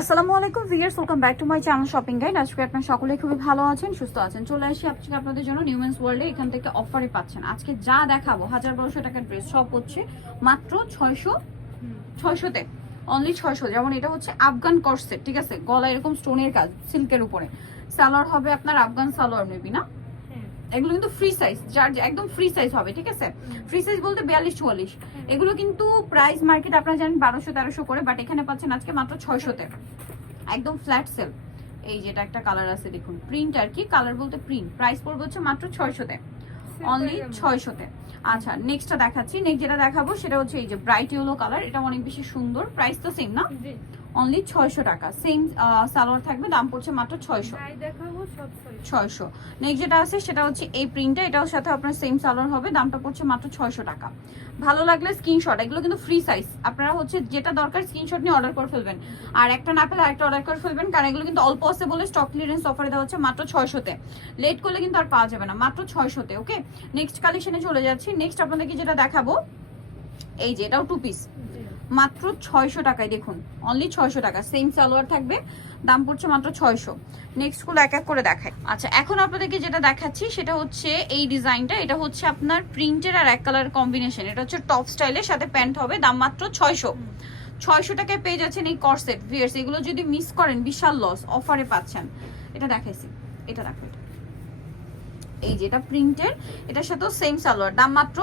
আসসালামু আলাইকুম viewers, welcome back to my channel shopping guide. আজকে আপনারা সকলেই খুবই ভালো আছেন, সুস্থ আছেন। চলে আসি আজকে আপনাদের জন্য নিউমেন্স ওয়ার্ল্ডে। এখান থেকে অফারে পাচ্ছেন আজকে যা দেখাবো 1200 টাকার ড্রেস সব হচ্ছে মাত্র 600তে, অনলি 600। যেমন এটা হচ্ছে আফগান কর্সেট, ঠিক আছে, গলা এরকম স্টোনের কাজ সিল্কের উপরে। সালোয়ার হবে আপনার আফগান সালোয়ার নেবি না, এগুলো কিন্তু ফ্রি সাইজ, যার একদম ফ্রি সাইজ হবে, ঠিক আছে। ফ্রি সাইজ বলতে 42-44। এগুলো কিন্তু প্রাইস মার্কেট আপনারা জানেন 1200-1300 করে, বাট এখানে পাচ্ছেন আজকে মাত্র 600তে, একদম ফ্ল্যাট সেল। এই যেটা একটা কালার আছে দেখুন, প্রিন্ট আর কি, কালার বলতে প্রিন্ট। প্রাইস পড়বে হচ্ছে মাত্র 600তে, অনলি 600তে। আচ্ছা নেক্সটটা দেখাচ্ছি। নেক্সট যেটা দেখাবো সেটা হচ্ছে এই যে ব্রাইট ইয়েলো কালার, এটা অনেক বেশি সুন্দর। প্রাইস তো সেম না, অনলি 600 টাকা। সেম সালোয়ার থাকবে, দাম পড়ছে মাত্র 600। নেক্সট যেটা আছে সেটা হচ্ছে এই প্রিন্টটা, এটার সাথে আপনার সেম সালোয়ার হবে, দামটা পড়ছে মাত্র 600 টাকা। ভালো লাগলে স্ক্রিনশট, এগুলো কিন্তু ফ্রি সাইজ, আপনারা হচ্ছে যেটা দরকার স্ক্রিনশট নিয়ে অর্ডার করে ফেলবেন। আর একটা না পেলে আরেকটা অর্ডার করে ফেলবেন, কারণ এগুলো কিন্তু অল্প আছে বলে স্টক ক্লিয়ারেন্স অফারে দেওয়া হচ্ছে মাত্র 600তে। লেট করলে কিন্তু আর পাওয়া যাবে না, মাত্র 600তে। ওকে, নেক্সট কালেকশনে চলে যাচ্ছি। নেক্সট আপনাদেরকে যেটা দেখাবো এই যে এটাও টু পিস, মাত্র 600 টাকায়। দেখুন অনলি 600 টাকা, সেম সালোয়ার থাকবে, দাম পড়ছে মাত্র 600। নেক্সট গুলো এক এক করে দেখায়। আচ্ছা এখন আপনাদেরকে যেটা দেখাচ্ছি সেটা হচ্ছে এই ডিজাইনটা, এটা হচ্ছে আপনার প্রিন্টের আর এক কালার কম্বিনেশন। এটা হচ্ছে টপ স্টাইলের সাথে প্যান্ট হবে, দাম মাত্র 600 টাকায় পেয়ে যাচ্ছেন এই কর্সেট। ভিউয়ার্স এগুলো যদি মিস করেন বিশাল লস, অফারে পাচ্ছেন। এটা দেখাইছি, এটা দেখো, এই যে এটা প্রিন্টের, এটার সাথেও সেম সালোয়ার, দাম মাত্র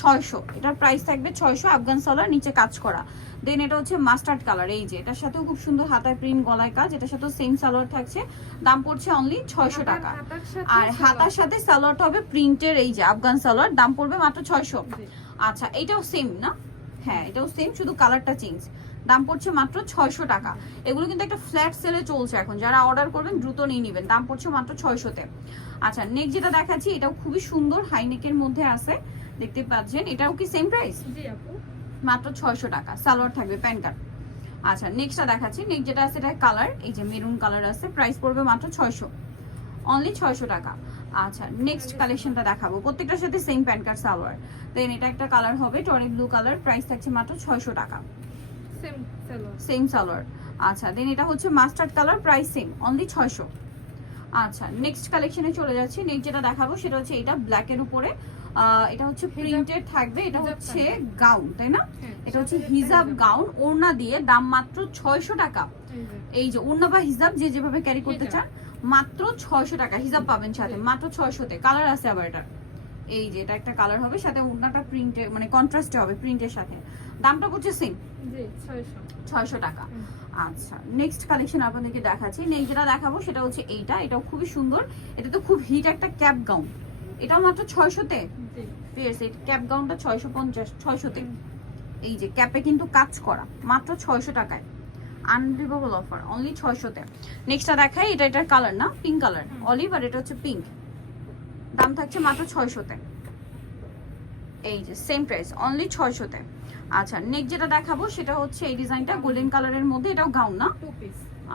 600। এটার প্রাইস থাকবে 600, আফগান সালোয়ার, নিচে কাজ করা। দেন এটা হচ্ছে মাস্টার্ড কালার, এই যে এটার সাথেও খুব সুন্দর হাতায় প্রিন্ট, গলায় কাজ, এটার সাথেও সেম সালোয়ার থাকছে, দাম পড়ছে অনলি 600 টাকা। আর হাতার সাথে সালোয়ারটা হবে প্রিন্টের, এই যে আফগান সালোয়ার, দাম পড়বে মাত্র 600। আচ্ছা এটাও সেম না, হ্যাঁ এটাও সেম, শুধু কালারটা চেঞ্জ, দাম পড়ছে মাত্র 600 টাকা। এগুলো কিন্তু একটা ফ্ল্যাট সেলে চলছে এখন, যারা অর্ডার করবেন দ্রুত নিয়ে নেবেন, দাম পড়ছে মাত্র 600তে। আচ্ছা নেক্সট যেটা দেখাচ্ছি এটাও খুবই সুন্দর, হাইনেকের মধ্যে আছে, দেখতে পাচ্ছেন। এটাও কি সেম প্রাইস? জি আপু, মাত্র 600 টাকা, সালোয়ার থাকবে প্যান্ট কাট। আচ্ছা নেক্সটটা দেখাচ্ছি। নেক্সট যেটা আছে এটা কালার, এই যে মেরুন কালার আছে, প্রাইস পড়বে মাত্র 600, অনলি 600 টাকা। আচ্ছা নেক্সট কালেকশনটা দেখাবো, প্রত্যেকটার সাথে সেম প্যান্ট কাট সালোয়ার। দেন এটা একটা কালার হবে টনি ব্লু কালার, প্রাইস থাকছে মাত্র 600 টাকা, সেম সালোয়ার। আচ্ছা দেন এটা হচ্ছে mustard colour, price same, only 600। আচ্ছা নেক্সট কালেকশনে চলে যাচ্ছি। নেক্সট যেটা দেখাবো সেটা হচ্ছে এটা ব্ল্যাক এর উপরে, এটা হচ্ছে প্রিন্টেড থাকবে, এটা হচ্ছে গাউন, তাই না? এটা হচ্ছে হিজাব গাউন, ওড়না দিয়ে, দাম মাত্র 600 টাকা। এই যে ওড়না বা হিজাব যে যেভাবে ক্যারি করতে চান, মাত্র 600 টাকা হিজাব পাবেন সাথে, মাত্র 600তে। কালার আছে আবার এটা, এই যে এটা একটা কালার হবে, সাথে ওড়নাটা প্রিন্টের মানে কন্ট্রাস্টে হবে প্রিন্টের সাথে, দামটা পড়ছে সেম, 600 টাকা। আচ্ছা নেক্সট কালেকশন আপনাদেরকে দেখাচ্ছি। নেক্সট যেটা দেখাবো সেটা হচ্ছে এইটা, এটাও খুবই সুন্দর, এটা তো খুব হিট একটা ক্যাপ গাউন, এটাও মাত্র 600তে। ক্যাপ গাউনটা 650-600তে, এই যে ক্যাপে কিন্তু কাজ করা, মাত্র 600 টাকায়, আনবিলিভেবল অফার, অনলি 600তে। নেক্সটটা দেখাই, এটা এটার কালার না, পিঙ্ক কালার, অলিভ, আর এটা হচ্ছে পিঙ্ক, দাম থাকছে মাত্র 600তে, এই যে সেম প্রাইস, অনলি 600তে। আচ্ছা নেক্সট যেটা দেখাবো সেটা হচ্ছে এই ডিজাইনটা গোল্ডেন কালারের মধ্যে, এটাও গাউন না,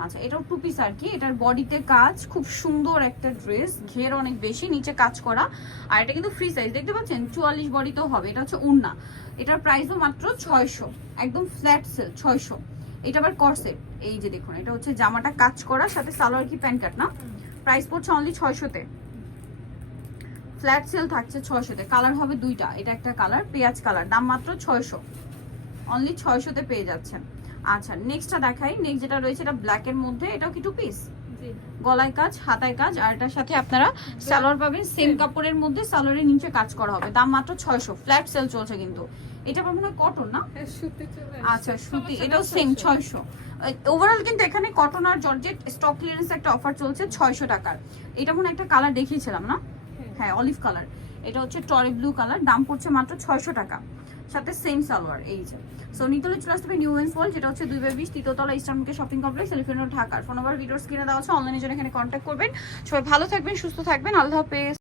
আচ্ছা এটাও টু পিস আর কি। এটার বডিতে কাজ, খুব সুন্দর একটা ড্রেস, ঘের অনেক বেশি, নিচে কাজ করা, আর এটা কিন্তু ফ্রি সাইজ, দেখতে পাচ্ছেন 44 বডিতেও হবে। এটা হচ্ছে ওড়না, এটার প্রাইসও মাত্র 600, একদম ফ্ল্যাট সেল 600। এটা আবার কর্সেট, এই যে দেখুন এটা হচ্ছে জামাটা কাজ করা, সাথে সালোয়ার কি প্যান্ট কাট না, প্রাইস পড়ছে অনলি 600তে, ফ্ল্যাট সেল থাকছে 600তে। কালার হবে দুইটা, এটা একটা কালার পেঁয়াজ কালার, দাম মাত্র 600, অনলি 600তে পেয়ে যাচ্ছেন। আচ্ছা নেক্সটটা দেখাই। নেক্সট যেটা রয়েছে এটা ব্ল্যাক এর মধ্যে, এটাও কি টু পিস, গলায় কাজ, হাতায় কাজ, আর এটার সাথে আপনারা সালোয়ার পাবেন সেম কাপড়ের মধ্যে, সালোয়ারের নিচে কাজ করা হবে, দাম মাত্র 600, ফ্ল্যাট সেল চলছে কিন্তু। এটা মনে হয় কটন না, আচ্ছা সুতি, এটাও সেম 600। ওভারঅল কিন্তু এখানে কটন আর জর্জেট স্টক ক্লিয়ারেন্স একটা অফার চলছে 600 টাকার। এটা মনে একটা কালার দেখিয়েছিলাম না, হ্যাঁ অলিভ কালার, এটা হচ্ছে টরি ব্লু কালার, দাম পড়ছে মাত্র 600 টাকা, সাথে সেম সালোয়ার। এই যে সো নিতলে চলে আসতে হবে নিউমেন্স ওয়ার্ল্ড, যেটা হচ্ছে 2/20 তৃতীয়তলা eastern market shopping complex, elephant road, ঢাকার। ফোন নাম্বার ভিডিওর স্ক্রিনে দেওয়া আছে, অনলাইনে জন্য এখানে কন্ট্যাক্ট করবেন। সবাই ভালো থাকবেন, সুস্থ থাকবেন, আল্লাহ হাফেজ।